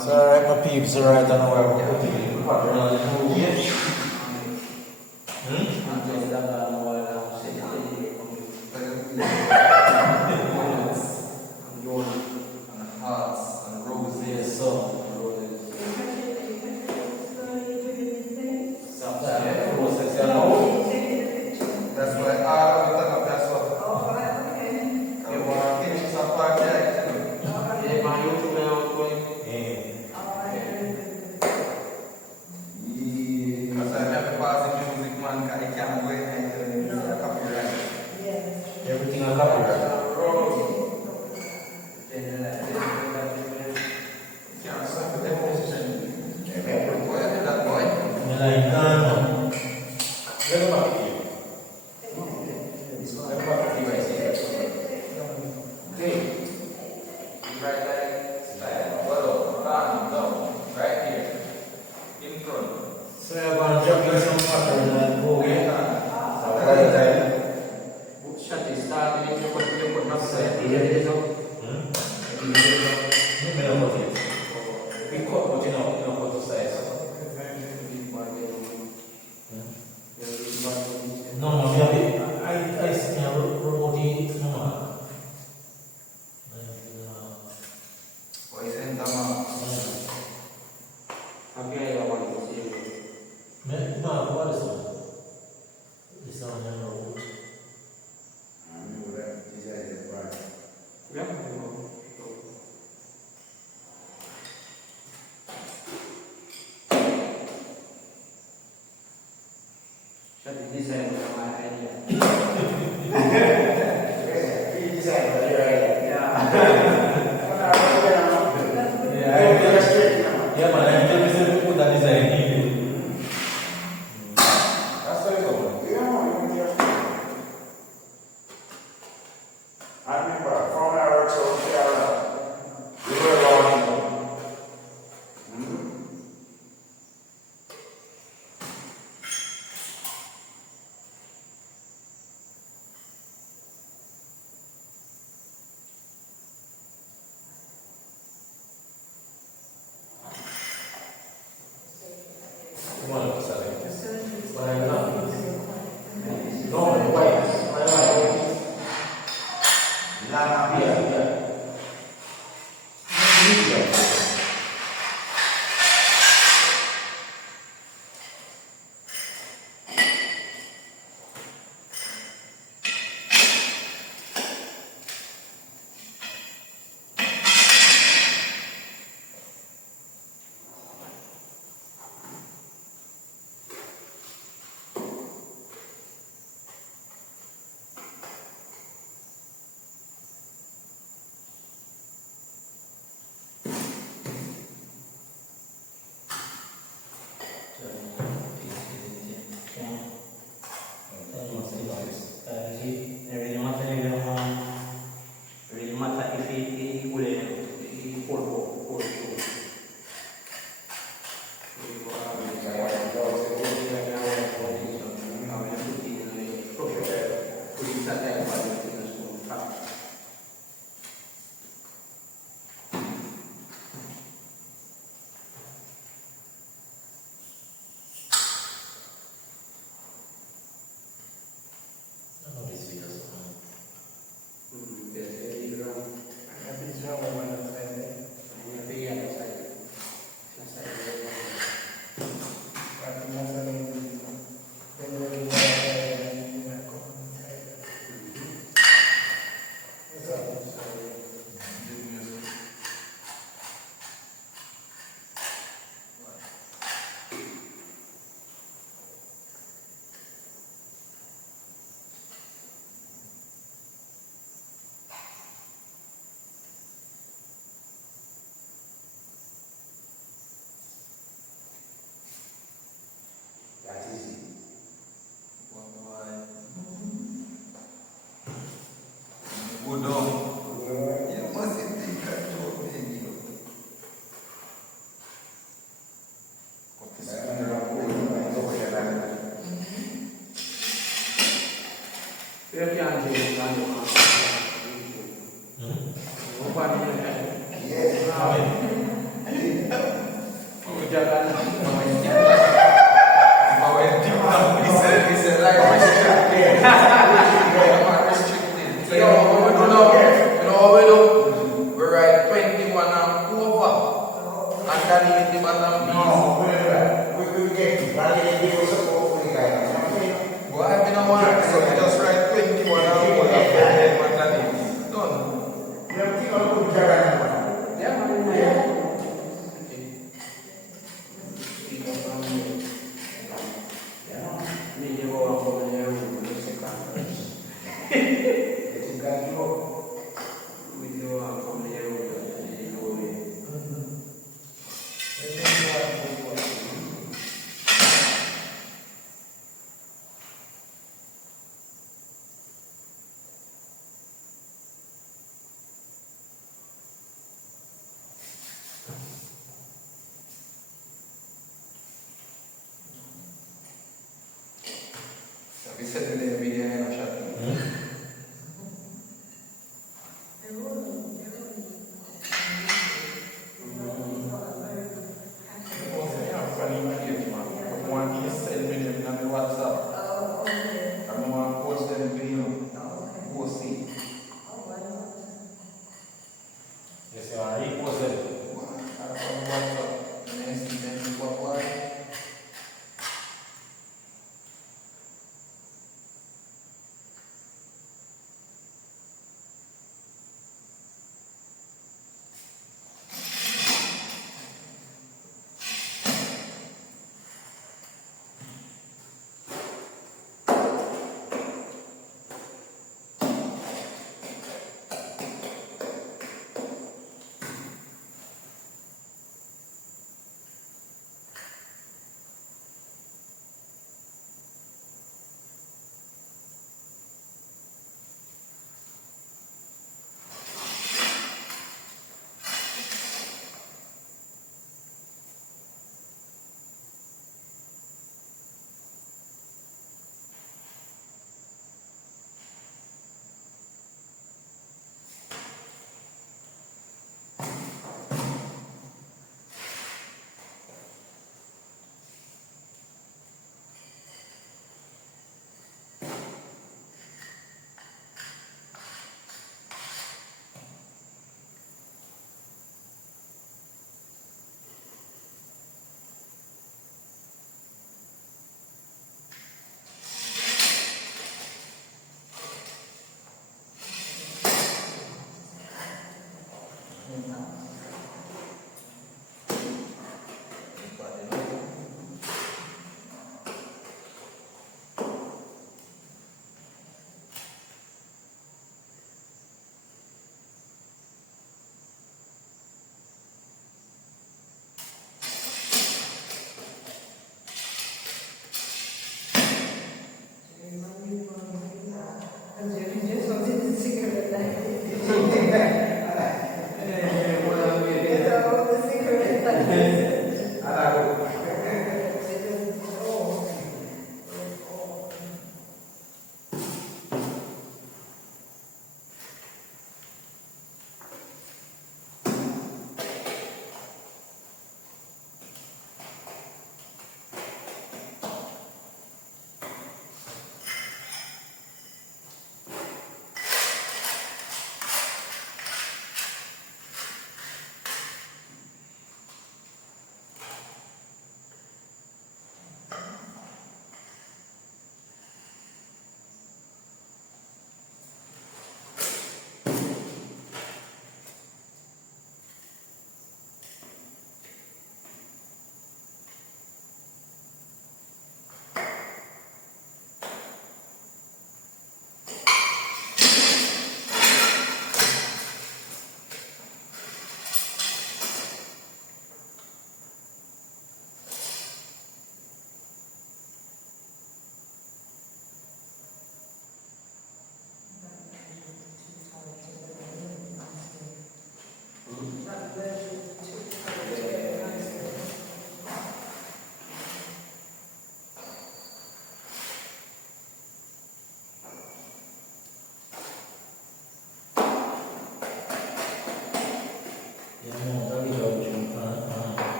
So alright, my peeps, alright, I know where we're putting it. We're on the move, yeah? Everything on copyright. So you're going to drop in some pattern and go again. jangan mawetip lang bisa like restricted. Restricted. So what we do now? You know what we do? We write 21 and over. Underneath the bottom piece. No, we get validate the support we got. Why we don't want it? So we just write 21 and over underneath. Done. Everything all good job. Yeah. Bisa dilihat videonya Mas Syafri.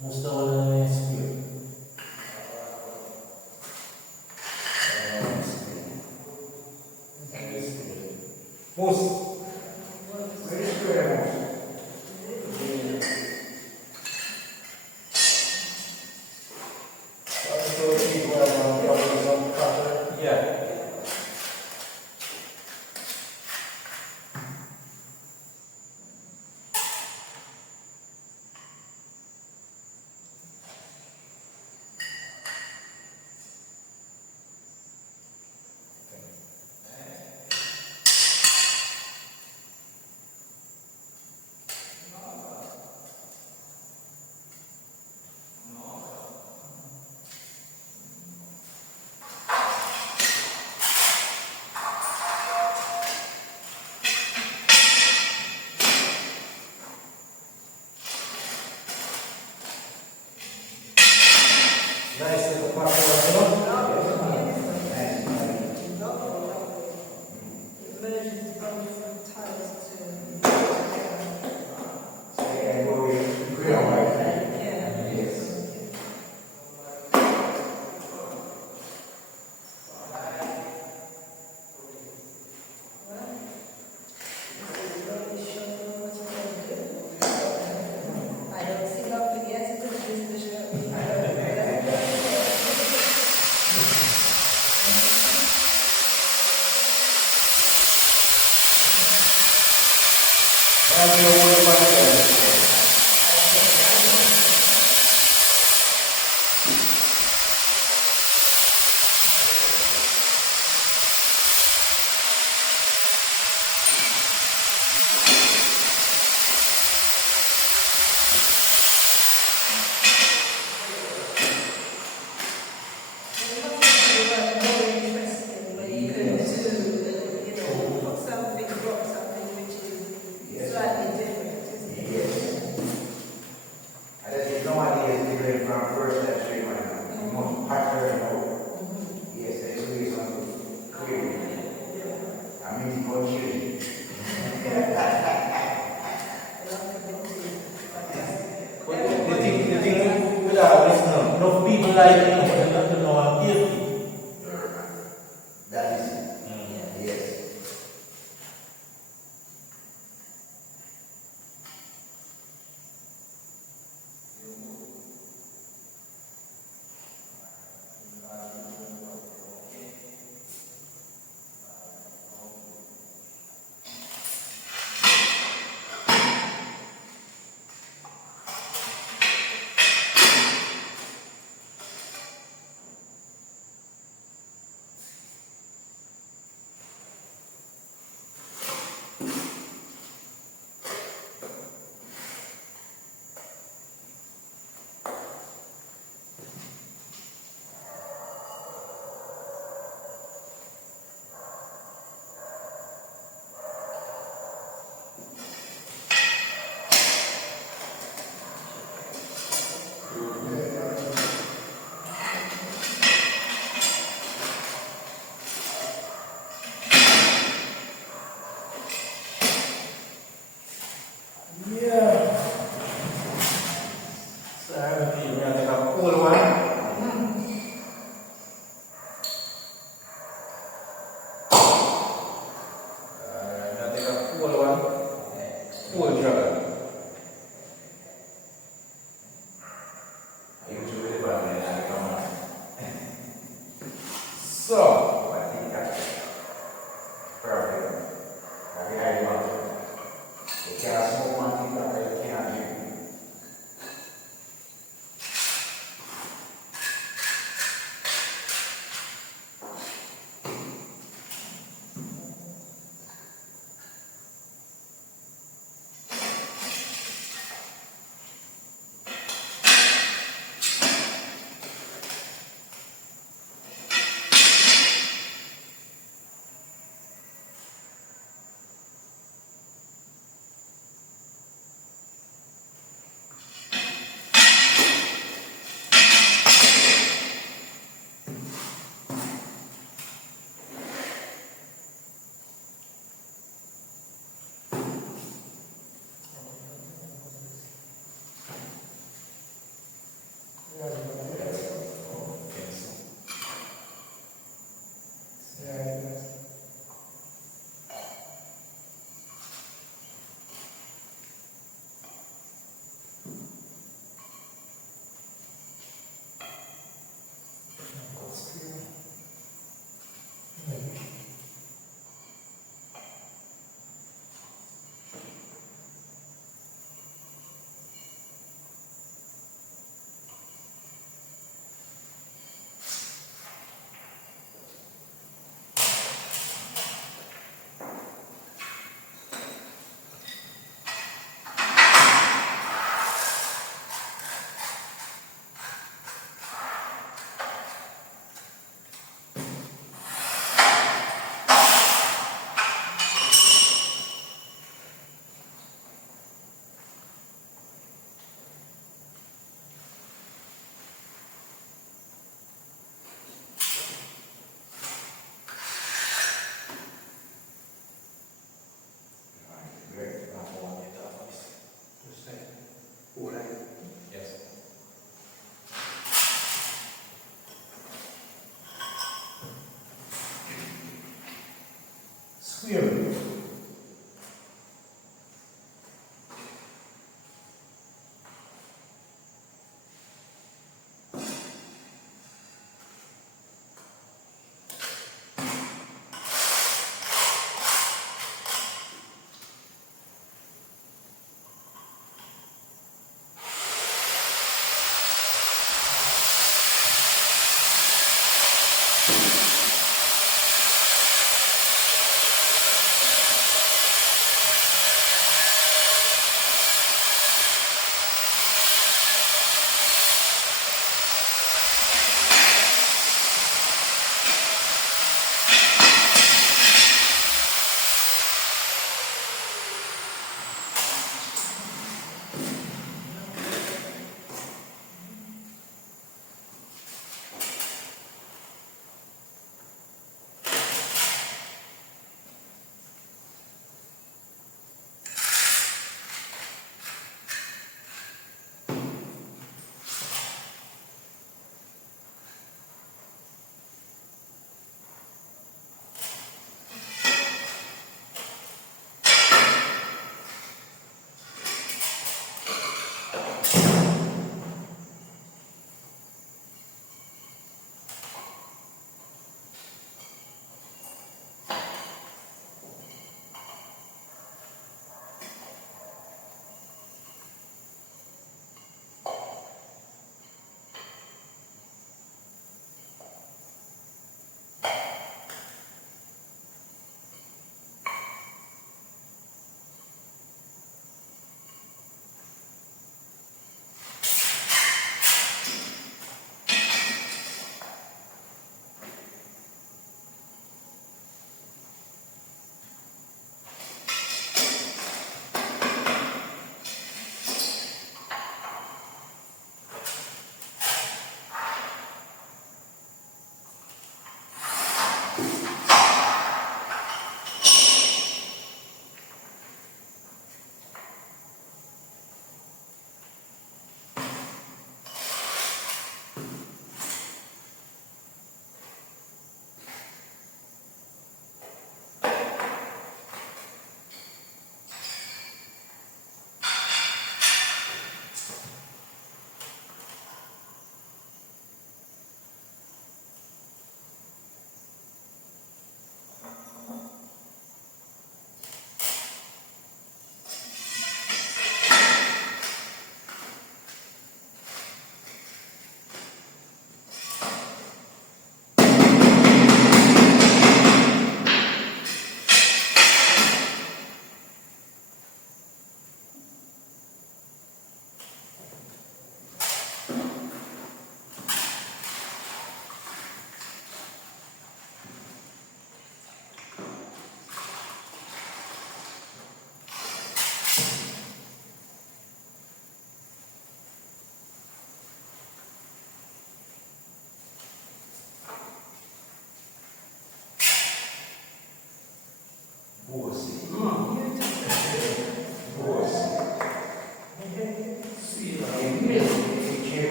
مستوى السكيل. Moose. Very square moose. So people have some color. Yeah. Nice little parcel, you know? Emergency from different tiles to And we agree on that. yeah. Yes. I don't think of the guests to this the show. Now we know what about it. Slightly different. Yes. I just have no idea if they're ready from first that street right now. You want to park there and over. Yes, that's the reason clear. I mean, for children. The thing without this, no people like PFP. That is it. Yes.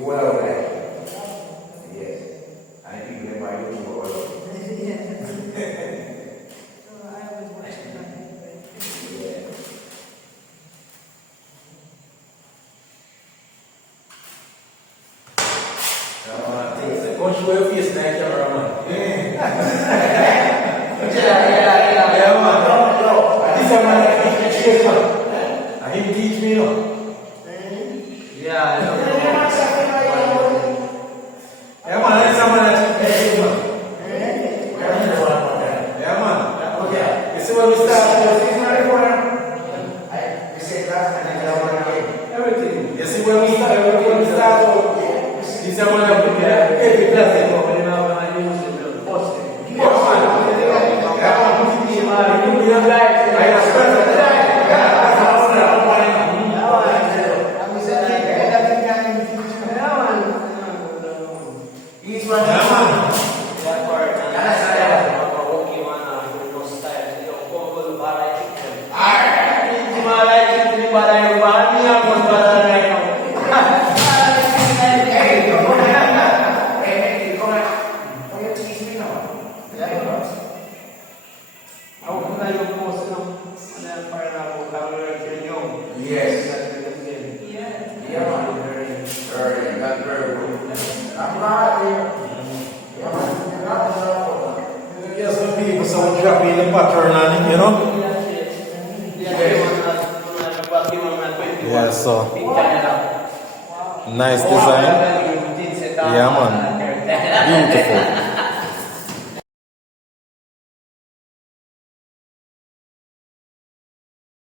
You will have that. Yes. And people in my youth will also. So I was watching my husband. Yeah. Go show your face like cameraman. Yeah. Yeah, man. This is man like teach man. And he teach me now. Yeah, I know. Yeah, man. This is man like teach man. Yeah, man. Okay. You see when we start We said last time I want to get everything. You see when we start out, this is one of the every plastic company now when I use it. Yeah, man. Yeah, man. You don't like it. I respect it. He's one. Yeah, man. Yes. Yeah. Yeah, man. Very, that's very good. I'm not here. Yeah, man. You're not Yes, some people so drop in the pattern on it, you know? Yeah, so nice design. Yeah, man. Beautiful.